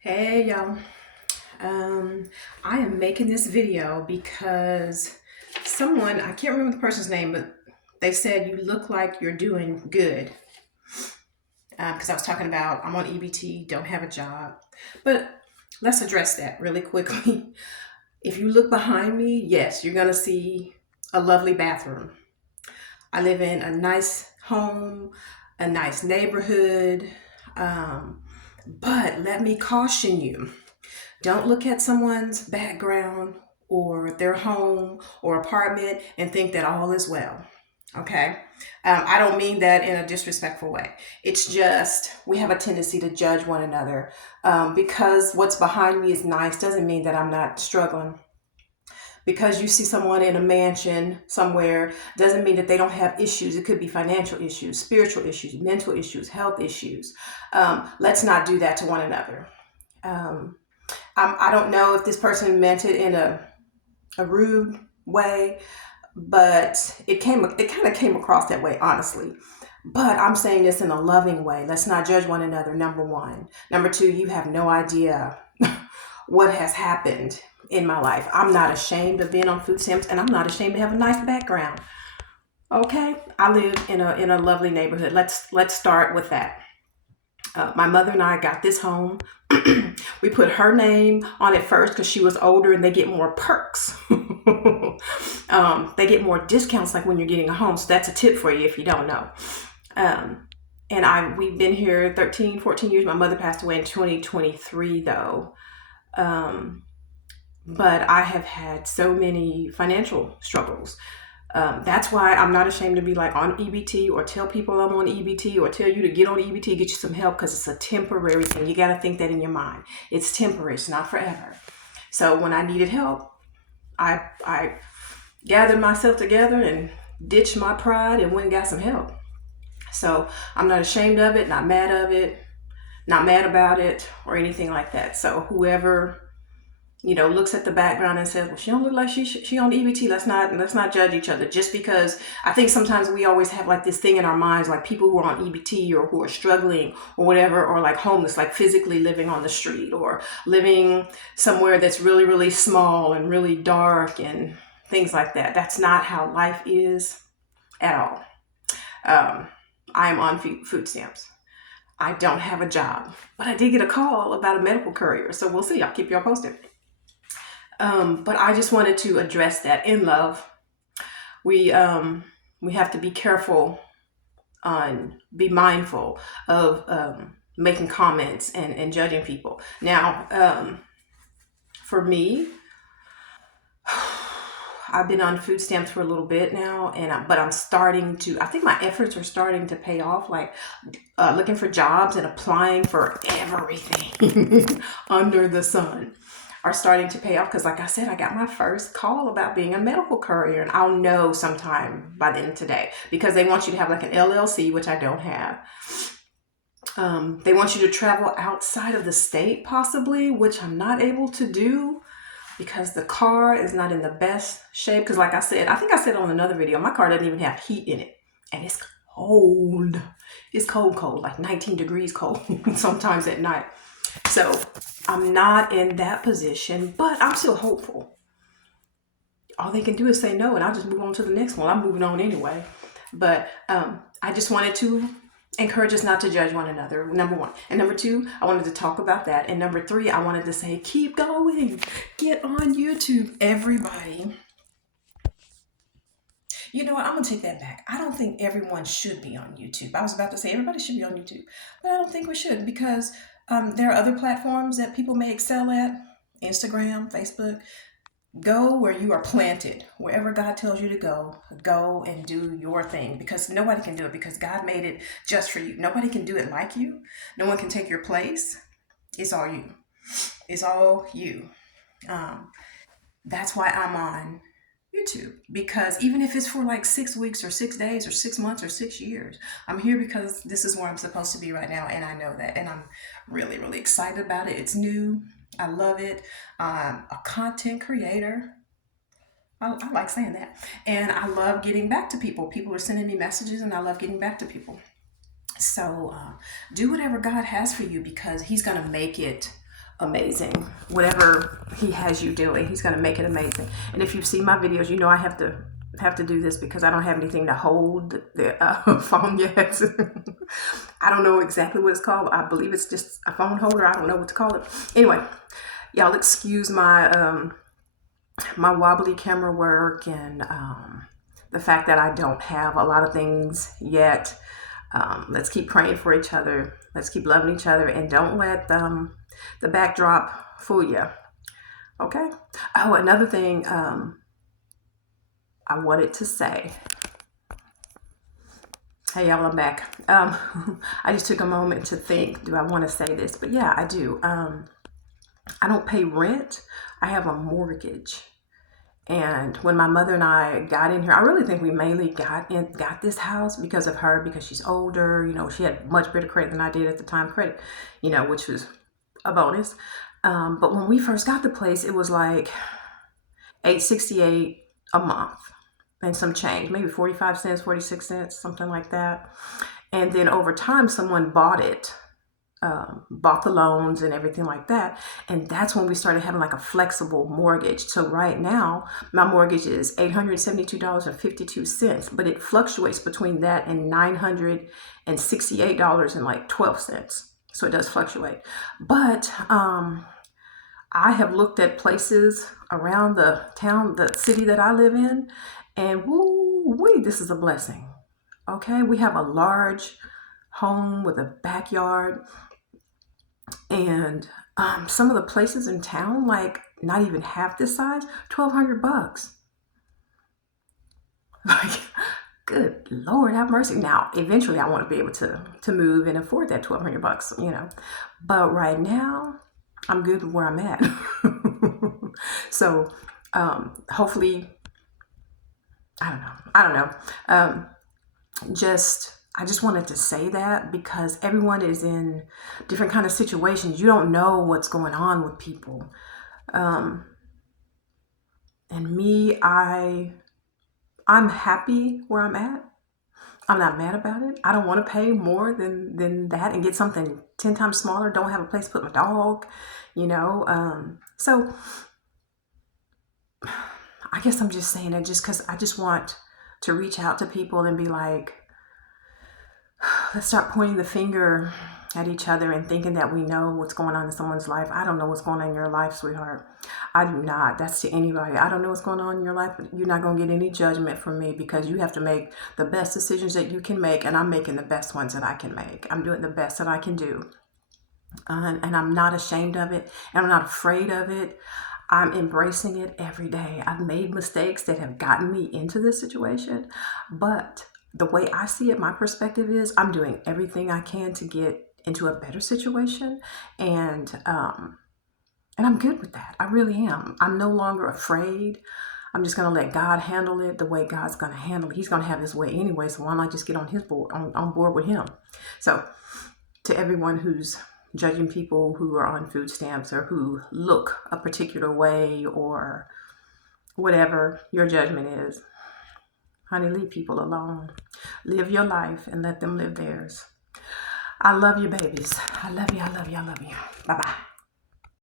Hey y'all. I am making this video because someone, I can't remember the person's name, but they said you look like you're doing good. Because I was talking about I'm on EBT, don't have a job. But let's address that really quickly. If you look behind me, yes, you're going to see a lovely bathroom. I live in a nice home, a nice neighborhood. Um, but let me caution you. Don't look at someone's background or their home or apartment and think that all is well. Okay. I don't mean that in a disrespectful way. It's just we have a tendency to judge one another. Because what's behind me is nice doesn't mean that I'm not struggling. Because you see someone in a mansion somewhere doesn't mean that they don't have issues. It could be financial issues, spiritual issues, mental issues, health issues. Let's not do that to one another. Um, I don't know if this person meant it in a rude way, but it kind of came across that way, honestly. But I'm saying this in a loving way. Let's not judge one another, number one. Number two, you have no idea what has happened in my life. I'm not ashamed of being on food stamps, and I'm not ashamed to have a nice background. Okay, I live in a lovely neighborhood. Let's start with that. My mother and I got this home. We put her name on it first because she was older and they get more perks. They get more discounts like when you're getting a home. So that's a tip for you if you don't know. Um, and we've been here 13, 14 years. My mother passed away in 2023 though. Um, but I have had so many financial struggles. That's why I'm not ashamed to be like on EBT or tell people I'm on EBT or tell you to get on EBT, get you some help because it's a temporary thing. You got to think that in your mind. It's temporary, it's not forever. So when I needed help, I gathered myself together and ditched my pride and went and got some help. So I'm not ashamed of it, not mad of it, not mad about it or anything like that. So whoever looks at the background and says, "Well, she don't look like she on EBT." Let's not judge each other just because I think sometimes we always have like this thing in our minds, like people who are on EBT or who are struggling or whatever, or like homeless, like physically living on the street or living somewhere that's really really small and really dark and things like that. That's not how life is at all. Um, I am on food stamps. I don't have a job, but I did get a call about a medical courier, so we'll see. I'll keep y'all posted. But I just wanted to address that in love. We um, we have to be careful on, be mindful of making comments and judging people. Now, for me, I've been on food stamps for a little bit now, but I'm starting to. I think my efforts are starting to pay off. Like looking for jobs and applying for everything under the sun are starting to pay off because, like I said, I got my first call about being a medical courier, and I'll know sometime by the end of today because they want you to have like an LLC, which I don't have. They want you to travel outside of the state, possibly, which I'm not able to do because the car is not in the best shape. Because, like I said, I think I said on another video, my car doesn't even have heat in it, and it's cold. It's cold, like 19 degrees cold sometimes at night. So I'm not in that position, but I'm still hopeful. All they can do is say no, and I'll just move on to the next one. I'm moving on anyway. But I just wanted to encourage us not to judge one another, number one. And number two, I wanted to talk about that. And number three, I wanted to say, keep going. Get on YouTube, everybody. You know what? I'm going to take that back. I don't think everyone should be on YouTube. I was about to say everybody should be on YouTube, but I don't think we should because there are other platforms that people may excel at. Instagram, Facebook. Go where you are planted. Wherever God tells you to go and do your thing because nobody can do it because God made it just for you. Nobody can do it like you. No one can take your place. It's all you. It's all you. Um, that's why I'm on YouTube because even if it's for like 6 weeks or 6 days or 6 months or 6 years, I'm here because this is where I'm supposed to be right now, and I know that, and I'm really, really excited about it. It's new. I love it. I'm a content creator. I like saying that, and I love getting back to people. People are sending me messages, and I love getting back to people. So do whatever God has for you because He's gonna make it amazing. Whatever he has you doing, he's going to make it amazing. And if you've seen my videos, you know I have to do this because I don't have anything to hold the phone yet. I don't know exactly what it's called. I believe it's just a phone holder. I don't know what to call it. Anyway, y'all excuse my my wobbly camera work and the fact that I don't have a lot of things yet. Let's keep praying for each other. Let's keep loving each other, and don't let the backdrop fool you. Okay? Oh, another thing I wanted to say. Hey, y'all, I'm back. I just took a moment to think, do I want to say this? But yeah, I do. I don't pay rent. I have a mortgage. And when my mother and I got in here, I really think we mainly got this house because of her, because she's older. You know, she had much better credit than I did at the time, credit, you know, which was a bonus. But when we first got the place, it was like $8.68 a month and some change, maybe 45 cents, 46 cents, something like that. And then over time, someone bought it. Bought the loans and everything like that, and that's when we started having like a flexible mortgage. So right now my mortgage is $872.52, but it fluctuates between that and $968.12. So it does fluctuate. But I have looked at places around the town, the city that I live in, and woo-wee, this is a blessing. Okay, we have a large home with a backyard. And some of the places in town, like not even half this size, $1,200. Like, good Lord, have mercy. Now, eventually, I want to be able to move and afford that $1,200, you know. But right now, I'm good with where I'm at. So, hopefully, I don't know. I just wanted to say that because everyone is in different kind of situations. You don't know what's going on with people. And me, I'm happy where I'm at. I'm not mad about it. I don't want to pay more than that and get something 10 times smaller. Don't have a place to put my dog, you know. So I guess I'm just saying that just because I just want to reach out to people and be like, let's start pointing the finger at each other and thinking that we know what's going on in someone's life. I don't know what's going on in your life, sweetheart. I do not. That's to anybody. I don't know what's going on in your life, but you're not going to get any judgment from me because you have to make the best decisions that you can make, and I'm making the best ones that I can make. I'm doing the best that I can do. And I'm not ashamed of it, and I'm not afraid of it. I'm embracing it every day. I've made mistakes that have gotten me into this situation, but the way I see it, my perspective is I'm doing everything I can to get into a better situation. And I'm good with that. I really am. I'm no longer afraid. I'm just going to let God handle it the way God's going to handle it. He's going to have his way anyway. So why not just get on his board, on board with him? So to everyone who's judging people who are on food stamps or who look a particular way or whatever your judgment is, honey, leave people alone. Live your life and let them live theirs. I love you, babies. I love you. I love you. I love you. Bye-bye.